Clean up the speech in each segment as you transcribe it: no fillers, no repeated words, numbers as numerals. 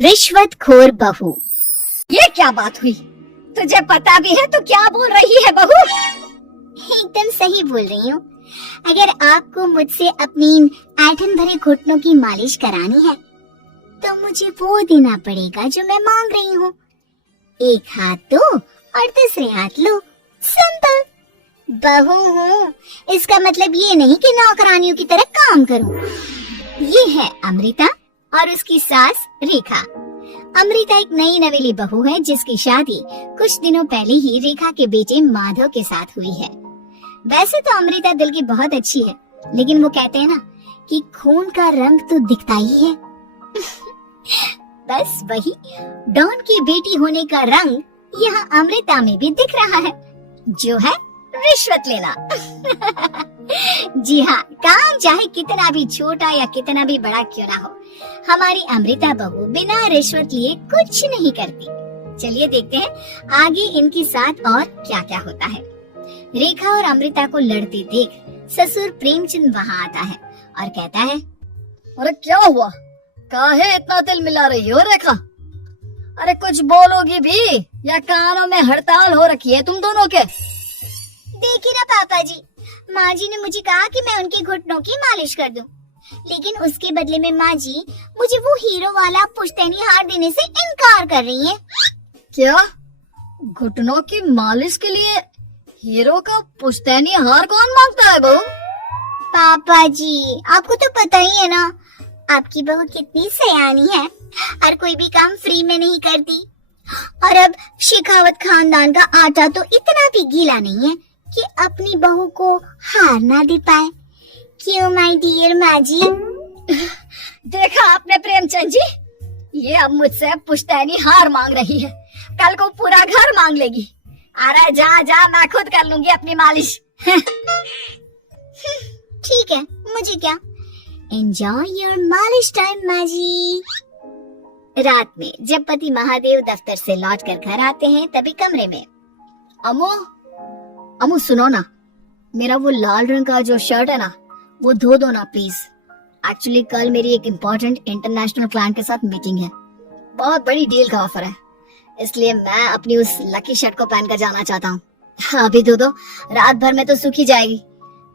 रिश्वतखोर बहू। ये क्या बात हुई? तुझे पता भी है तो क्या बोल रही है बहू? एकदम सही बोल रही हूँ। अगर आपको मुझसे अपनी इन ऐंठन भरे घुटनों की मालिश करानी है तो मुझे वो देना पड़ेगा जो मैं मांग रही हूँ। एक हाथ दो और दूसरे हाथ लो, सिंपल। बहू हूँ, इसका मतलब ये नहीं कि नौकरानियों की तरह काम करूँ। ये है अमृता और उसकी सास रेखा। अमृता एक नई नवेली बहू है जिसकी शादी कुछ दिनों पहले ही रेखा के बेटे माधव के साथ हुई है। वैसे तो अमृता दिल की बहुत अच्छी है, लेकिन वो कहते हैं ना कि खून का रंग तो दिखता ही है। बस वही डॉन की बेटी होने का रंग यहाँ अमृता में भी दिख रहा है, जो है रिश्वत लेना। जी हाँ, काम चाहे कितना भी छोटा या कितना भी बड़ा क्यों ना हो, हमारी अमृता बहू बिना रिश्वत लिए कुछ नहीं करती। चलिए देखते हैं आगे इनके साथ और क्या क्या होता है। रेखा और अमृता को लड़ते देख ससुर प्रेमचंद वहाँ आता है और कहता है, अरे क्या हुआ? काहे इतना दिल मिला रही हो रेखा? अरे कुछ बोलोगी भी या कानों में हड़ताल हो रखी है तुम दोनों के? देखिए ना पापा जी, माँ जी ने मुझे कहा कि मैं उनके घुटनों की मालिश कर दूं, लेकिन उसके बदले में माँ जी मुझे वो हीरो वाला पुश्तैनी हार देने से इनकार कर रही हैं। क्या? घुटनों की मालिश के लिए हीरो का पुश्तैनी हार कौन मांगता है बहू? पापा जी, आपको तो पता ही है ना, आपकी बहू कितनी सयानी है और कोई भी काम फ्री में नहीं करती। और अब शेखावत खानदान का आटा तो इतना भी गीला नहीं है कि अपनी बहू को हार ना दे पाए। क्यों माय डियर माँ जी? देखा आपने प्रेमचंद जी, ये अब मुझसे पुश्तैनी हार मांग रही है, कल को पूरा घर मांग लेगी। अरे जा जा, मैं खुद कर लूंगी अपनी मालिश। ठीक है, मुझे क्या। एंजॉय योर मालिश टाइम माँ जी। रात में जब पति महादेव दफ्तर से लौटकर घर आते हैं तभी कमरे में, अमो सुनो ना, मेरा वो लाल रंग का जो शर्ट है ना वो धो दो ना प्लीज। एक्चुअली कल मेरी एक इम्पोर्टेंट इंटरनेशनल क्लाइंट के साथ मीटिंग है, बहुत बड़ी डील का ऑफर है, इसलिए मैं अपनी उस लकी शर्ट को पहनकर जाना चाहता हूँ। अभी धो दो, रात भर में तो सूख ही जाएगी,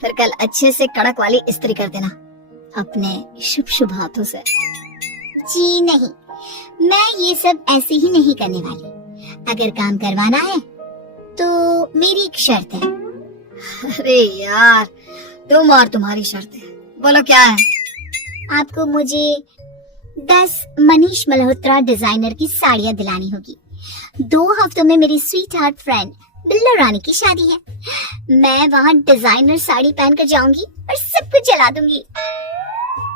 फिर कल अच्छे से कड़क वाली इस्त्री कर देना अपने शुभ शुभ हाथों से। जी नहीं, मैं ये सब ऐसे ही नहीं करने वाली। अगर काम करवाना है तो मेरी एक शर्त है। अरे यार, तुम और तुम्हारी शर्तें, बोलो क्या है? आपको मुझे 10 मनीष मल्होत्रा डिजाइनर की साड़ियाँ दिलानी होगी। 2 हफ्तों में मेरी स्वीट हार्ट फ्रेंड बिल्ला रानी की शादी है। मैं वहाँ डिजाइनर साड़ी पहन कर जाऊंगी और सब कुछ जला दूंगी।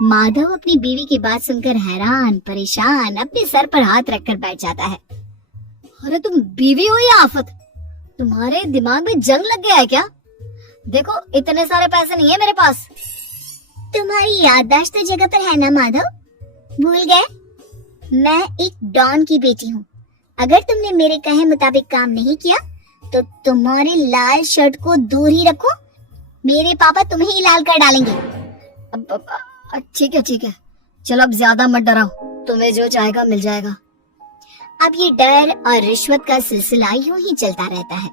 माधव अपनी बीवी की बात सुनकर हैरान परेशान अपने सर पर हाथ रखकर बैठ जाता है। अरे तुम बीवी हो या आफत? तुम्हारे दिमाग में जंग लग गया है क्या? देखो इतने सारे पैसे नहीं है मेरे पास। तुम्हारी याददाश्त तो जगह पर है ना माधव, भूल गए? मैं एक डॉन की बेटी हूँ। अगर तुमने मेरे कहे मुताबिक काम नहीं किया तो तुम्हारे लाल शर्ट को दूर ही रखो, मेरे पापा तुम्हें ही लाल कर डालेंगे। ठीक है, चलो अब ज्यादा मत डराओ, तुम्हें जो चाहेगा मिल जाएगा। अब ये डर और रिश्वत का सिलसिला यूं ही चलता रहता है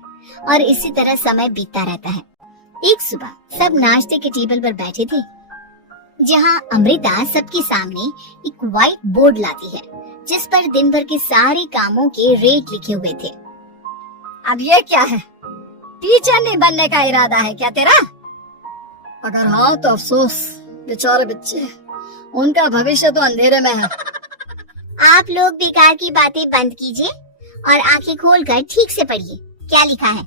और इसी तरह समय बीतता रहता है। एक सुबह सब नाश्ते के टेबल पर बैठे थे, जहां अमृता सबके सामने एक व्हाइट बोर्ड लाती है जिस पर दिन भर के सारे कामों के रेट लिखे हुए थे। अब ये क्या है? टीचर नहीं बनने का इरादा है क्या तेरा? अगर हाँ तो अफसोस, बेचारे बच्चे, उनका भविष्य तो अंधेरे में है। आप लोग बेकार की बातें बंद कीजिए और आंखें खोलकर ठीक से पढ़िए क्या लिखा है।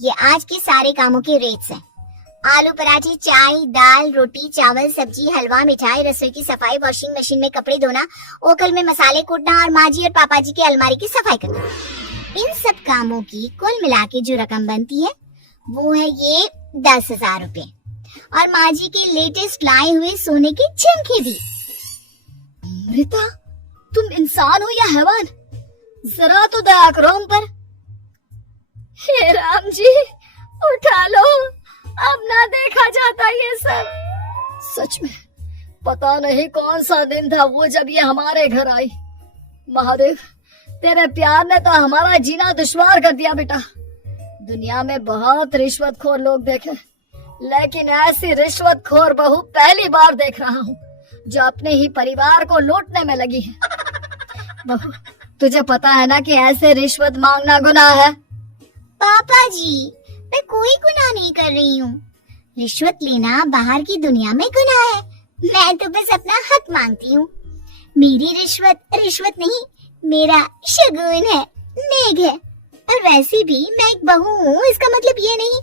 ये आज के सारे कामों के रेट्स हैं। आलू पराठे, चाय, दाल, रोटी, चावल, सब्जी, हलवा, मिठाई, रसोई की सफाई, वॉशिंग मशीन में कपड़े धोना, ओखल में मसाले कूटना और माँ जी और पापा जी की अलमारी की सफाई करना। इन सब कामों की कुल मिला के जो रकम बनती है वो है ये 10,000 रुपए और माँ जी के लेटेस्ट लाए हुए सोने के झुमके भी। अमृता, तुम इंसान हो या हैवान? जरा तो दया करो हम पर। हे राम जी, उठा लो, अब ना देखा जाता ये सब। सच में पता नहीं कौन सा दिन था वो जब ये हमारे घर आई। महादेव, तेरे प्यार ने तो हमारा जीना दुश्वार कर दिया बेटा। दुनिया में बहुत रिश्वतखोर लोग देखे, लेकिन ऐसी रिश्वतखोर बहू पहली बार देख रहा हूँ जो अपने ही परिवार को लूटने में लगी है। बहू, तुझे पता है ना कि ऐसे रिश्वत मांगना गुनाह है। पापा जी, मैं कोई गुनाह नहीं कर रही हूँ। रिश्वत लेना बाहर की दुनिया में गुनाह है। मैं तो बस अपना हक मांगती हूँ। मेरी रिश्वत रिश्वत नहीं, मेरा शगुन है, नेग है। और वैसे भी मैं एक बहू हूँ, इसका मतलब ये नहीं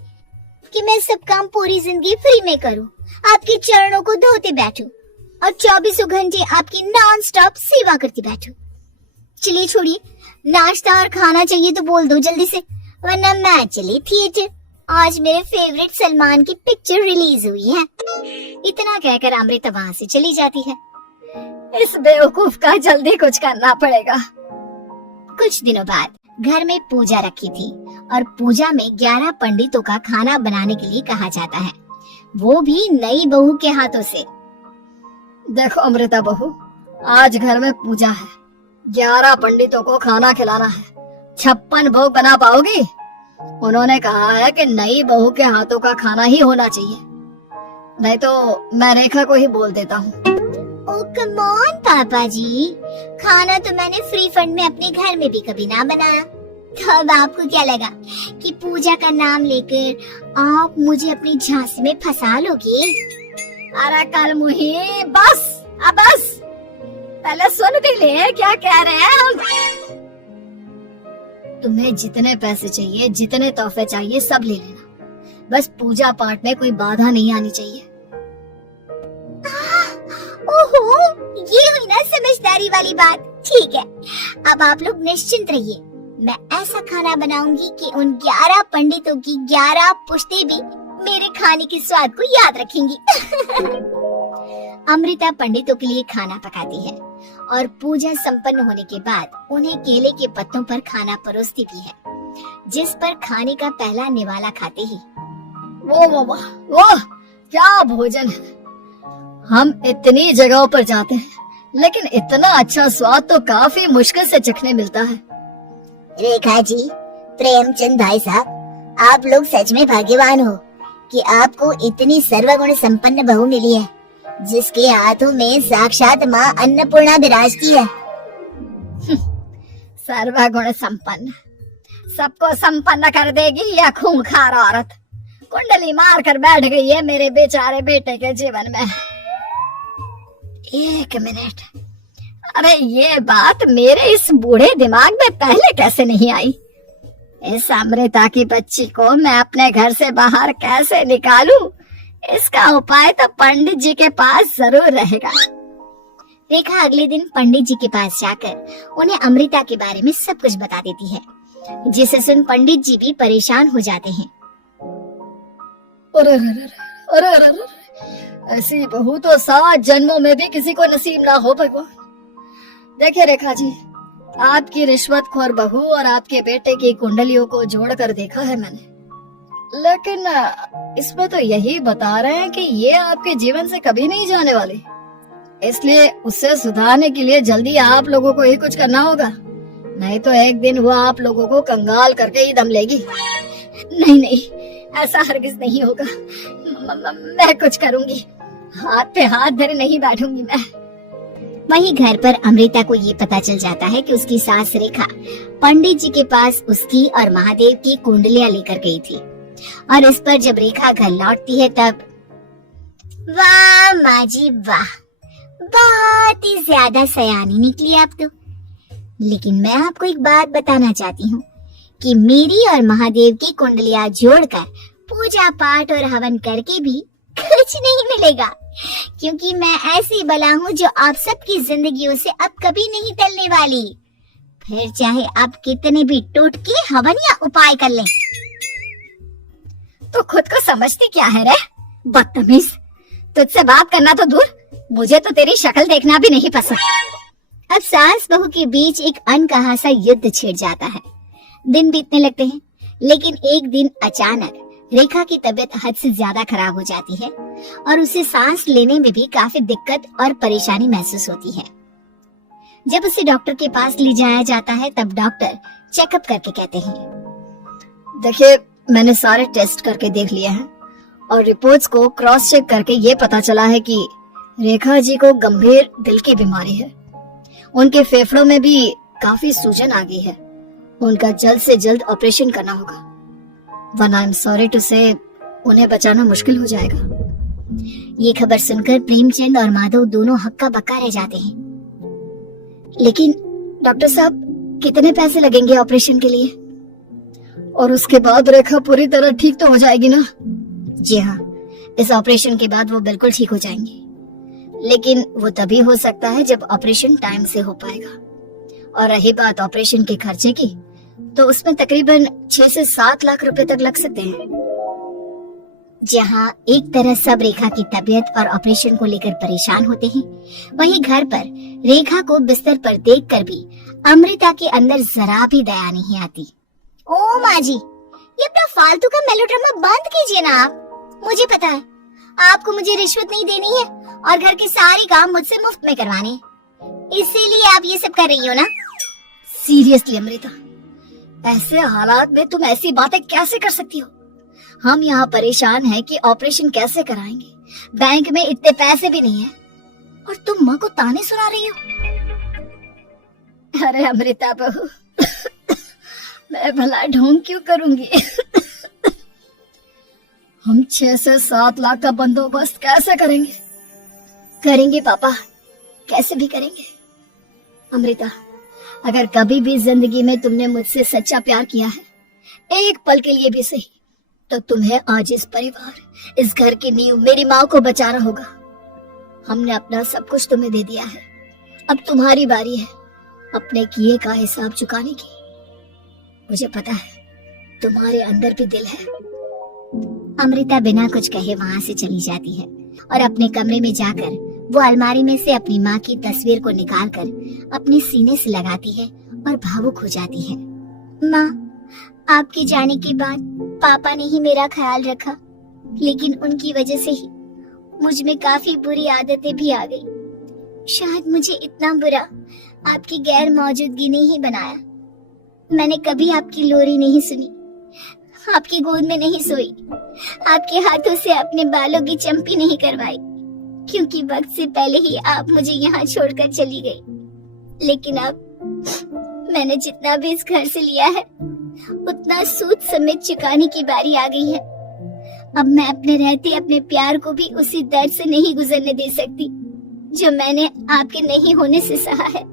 कि मैं सब काम पूरी जिंदगी फ्री में करूँ, आपके चरणों को धोते बैठूं और 24 घंटे आपकी नॉन स्टॉप सेवा करती बैठूं। चलिए छोड़िए, नाश्ता और खाना चाहिए तो बोल दो जल्दी से, वरना मैं चली थिएटर। आज मेरे फेवरेट सलमान की पिक्चर रिलीज हुई है। इतना कहकर अमृता वहाँ से चली जाती है। इस बेवकूफ का जल्दी कुछ करना पड़ेगा। कुछ दिनों बाद घर में पूजा रखी थी और पूजा में 11 पंडितों का खाना बनाने के लिए कहा जाता है, वो भी नई बहू के हाथों से। देखो अमृता बहू, आज घर में पूजा है, 11 पंडितों को खाना खिलाना है, 56 भोग बना पाओगी? उन्होंने कहा है कि नई बहू के हाथों का खाना ही होना चाहिए, नहीं तो मैं रेखा को ही बोल देता हूँ। ओ कम ऑन पापा जी, खाना तो मैंने फ्री फंड में अपने घर में भी कभी ना बनाया, तो अब आपको क्या लगा कि पूजा का नाम लेकर आप मुझे अपनी झांसी में फंसा लोगे? अरे कल मुही, बस अब बस, पहले सुन भी ले क्या कह रहे हैं हम। तुम्हें जितने पैसे चाहिए, जितने तोहफे चाहिए, सब ले लेना, बस पूजा पाठ में कोई बाधा नहीं आनी चाहिए। ओहो, ये हुई ना समझदारी वाली बात। ठीक है, अब आप लोग निश्चिंत रहिए, मैं ऐसा खाना बनाऊंगी कि उन 11 पंडितों की 11 पुश्तें भी मेरे खाने के स्वाद को याद रखेंगी। अमृता पंडितों के लिए खाना पकाती है और पूजा संपन्न होने के बाद उन्हें केले के पत्तों पर खाना परोसती भी है, जिस पर खाने का पहला निवाला खाते ही वो क्या भोजन है। हम इतनी जगहों पर जाते हैं, लेकिन इतना अच्छा स्वाद तो काफी मुश्किल से चखने मिलता है। रेखा जी, प्रेमचंद भाई साहब, आप लोग सच में भाग्यवान हो कि आपको इतनी सर्वगुण संपन्न बहू मिली है, जिसके हाथों में साक्षात माँ अन्नपूर्णा विराजती है। सर्वगुण संपन्न, सबको संपन्न कर देगी यह खूंखार औरत, कुंडली मार कर बैठ गई है मेरे बेचारे बेटे के जीवन में। एक मिनट, अरे ये बात मेरे इस बूढ़े दिमाग में पहले कैसे नहीं आई? इस अमृता की बच्ची को मैं अपने घर से बाहर कैसे निकालूं? इसका उपाय तो पंडित जी के पास जरूर रहेगा। रेखा अगले दिन पंडित जी के पास जाकर उन्हें अमृता के बारे में सब कुछ बता देती है, जिसे सुन पंडित जी भी परेशान हो जाते हैं। अरे, ऐसी बहू तो 7 जन्मों में भी किसी को नसीब ना हो भगवान। देखिए रेखा जी, आपकी रिश्वतखोर बहू और आपके बेटे की कुंडलियों को जोड़कर देखा है मैंने, लेकिन इसमें तो यही बता रहे हैं कि ये आपके जीवन से कभी नहीं जाने वाली, इसलिए उसे सुधारने के लिए जल्दी आप लोगों को ही कुछ करना होगा, नहीं तो एक दिन वो आप लोगों को कंगाल करके ही दम लेगी। नहीं, ऐसा हरगिज नहीं होगा, मैं कुछ करूंगी, हाथ पे हाथ धरे नहीं बैठूंगी मैं। वहीं घर पर अमृता को ये पता चल जाता है कि उसकी सास रेखा पंडित जी के पास उसकी और महादेव की कुंडलियां लेकर गई थी, और इस पर जब रेखा घर लौटती है तब वाह माँ जी वाह, बहुत ही ज्यादा सयानी निकली आप तो। लेकिन मैं आपको एक बात बताना चाहती हूँ कि मेरी और महादेव की कुंडलियां जोड़कर पूजा पाठ और हवन करके भी कुछ नहीं मिलेगा, क्योंकि मैं ऐसी बला हूँ जो आप सबकी जिंदगियों से अब कभी नहीं टलने वाली, फिर चाहे आप कितने भी टोटके हवन या उपाय कर लें। तो खुद को समझती क्या है रे बदतमीज, तुझसे बात करना तो दूर, मुझे तो तेरी शक्ल देखना भी नहीं पसंद। अब सास बहू के बीच एक अनकहा सा युद्ध छिड़ जाता है। दिन बीतने लगते हैं, लेकिन एक दिन अचानक रेखा की तबीयत हद से ज्यादा खराब हो जाती है और उसे सांस लेने में भी काफी दिक्कत और परेशानी महसूस होती है। जब उसे डॉक्टर के पास ले जाया जाता है तब डॉक्टर चेकअप करके कहते हैं, देखिए, मैंने सारे टेस्ट करके देख लिए हैं और रिपोर्ट्स को क्रॉस चेक करके ये पता चला है कि रेखा जी को गंभीर दिल की बीमारी है। उनके फेफड़ों में भी काफी सूजन आ गई है। उनका जल्द से जल्द ऑपरेशन करना होगा, वरना आई एम सॉरी टू से उन्हें बचाना मुश्किल हो जाएगा। ये खबर सुनकर प्रेमचंद और माधव दोनों हक्का बक्का रह जाते हैं। लेकिन डॉक्टर साहब, कितने पैसे लगेंगे ऑपरेशन के लिए? और उसके बाद रेखा पूरी तरह ठीक तो हो जाएगी ना? जी हाँ, इस ऑपरेशन के बाद वो बिल्कुल ठीक हो जाएंगे। लेकिन वो तभी हो सकता है जब ऑपरेशन टाइम से हो पाएगा। और रही बात ऑपरेशन के खर्चे की, तो उसमें तकरीबन 6 से 7 लाख रुपए तक लग सकते हैं। जहाँ एक तरह सब रेखा की तबीयत और ऑपरेशन को लेकर परेशान होते हैं, वहीं घर पर रेखा को बिस्तर पर देखकर भी अमृता के अंदर जरा भी दया नहीं आती। ओ माँ जी, ये अपना फालतू का मेलोड्रामा बंद कीजिए ना आप। मुझे पता है आपको मुझे रिश्वत नहीं देनी है और घर के सारे काम मुझसे मुफ्त में करवाने हैं, इसीलिए आप ये सब कर रही हो ना। सीरियसली अमृता, ऐसे हालात में तुम ऐसी बातें कैसे कर सकती हो? हम यहाँ परेशान हैं कि ऑपरेशन कैसे कराएंगे, बैंक में इतने पैसे भी नहीं है, और तुम माँ को ताने सुना रही हो। अरे अमृता बहू, मैं भला ढोंग क्यों करूंगी? हम 6 से 7 लाख का बंदोबस्त कैसे करेंगे? करेंगे पापा, कैसे भी करेंगे। अमृता, अगर कभी भी जिंदगी में तुमने मुझसे सच्चा प्यार किया है, एक पल के लिए भी सही, तो तुम्हें आज इस परिवार, इस घर की नींव, मेरी माँ को बचाना होगा। हमने अपना सब कुछ तुम्हें दे दिया है, अब तुम्हारी बारी है अपने किए का हिसाब चुकाने की। मुझे पता है तुम्हारे अंदर भी दिल है। अमृता बिना कुछ कहे वहाँ से चली जाती है और अपने कमरे में जाकर वो अलमारी में से अपनी माँ की तस्वीर को निकालकर अपने सीने से लगाती है और भावुक हो जाती है। माँ, आपके जाने के बाद पापा ने ही मेरा ख्याल रखा, लेकिन उनकी वजह से ही मुझ में काफी बुरी आदतें भी आ गई। शायद मुझे इतना बुरा आपकी गैर मौजूदगी ने ही बनाया। मैंने कभी आपकी लोरी नहीं सुनी, आपकी गोद में नहीं सोई, आपके हाथों से अपने बालों की चंपी नहीं करवाई, क्योंकि वक्त से पहले ही आप मुझे यहाँ छोड़कर चली गई। लेकिन अब मैंने जितना भी इस घर से लिया है, उतना सूद समेत चुकाने की बारी आ गई है। अब मैं अपने रहते अपने प्यार को भी उसी दर्द से नहीं गुजरने दे सकती जो मैंने आपके नहीं होने से सहा है।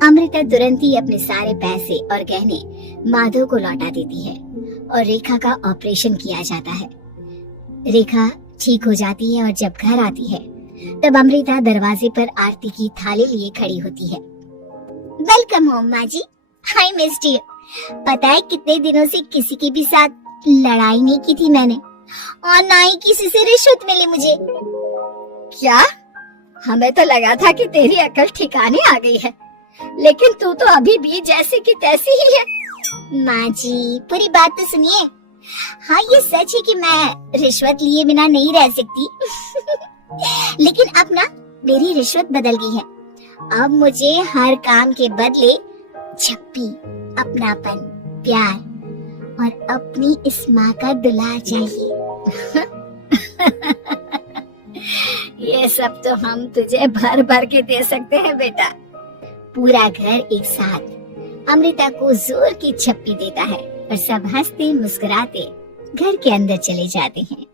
अमृता तुरंत ही अपने सारे पैसे और गहने माधव को लौटा देती है और रेखा का ऑपरेशन किया जाता है। रेखा ठीक हो जाती है और जब घर आती है तब अमृता दरवाजे पर आरती की थाली लिए खड़ी होती है। वेलकम होम माँ जी, हाय मिस्ड यू। पता है कितने दिनों से किसी के भी साथ लड़ाई नहीं की थी मैंने, और ना ही किसी से रिश्वत मिली मुझे। क्या? हमें तो लगा था कि तेरी अकल ठिकाने आ गई है, लेकिन तू तो अभी भी जैसे की तैसी ही है। माँ जी, पूरी बात तो सुनिए। हाँ, ये सच है कि मैं रिश्वत लिए बिना नहीं रह सकती। लेकिन अब ना मेरी रिश्वत बदल गई है। अब मुझे हर काम के बदले छप्पी, अपनापन, प्यार और अपनी इस माँ का दुलार चाहिए। ये सब तो हम तुझे भर भर के दे सकते हैं बेटा। पूरा घर एक साथ अमृता को जोर की छप्पी देता है और सब हंसते मुस्कुराते घर के अंदर चले जाते हैं।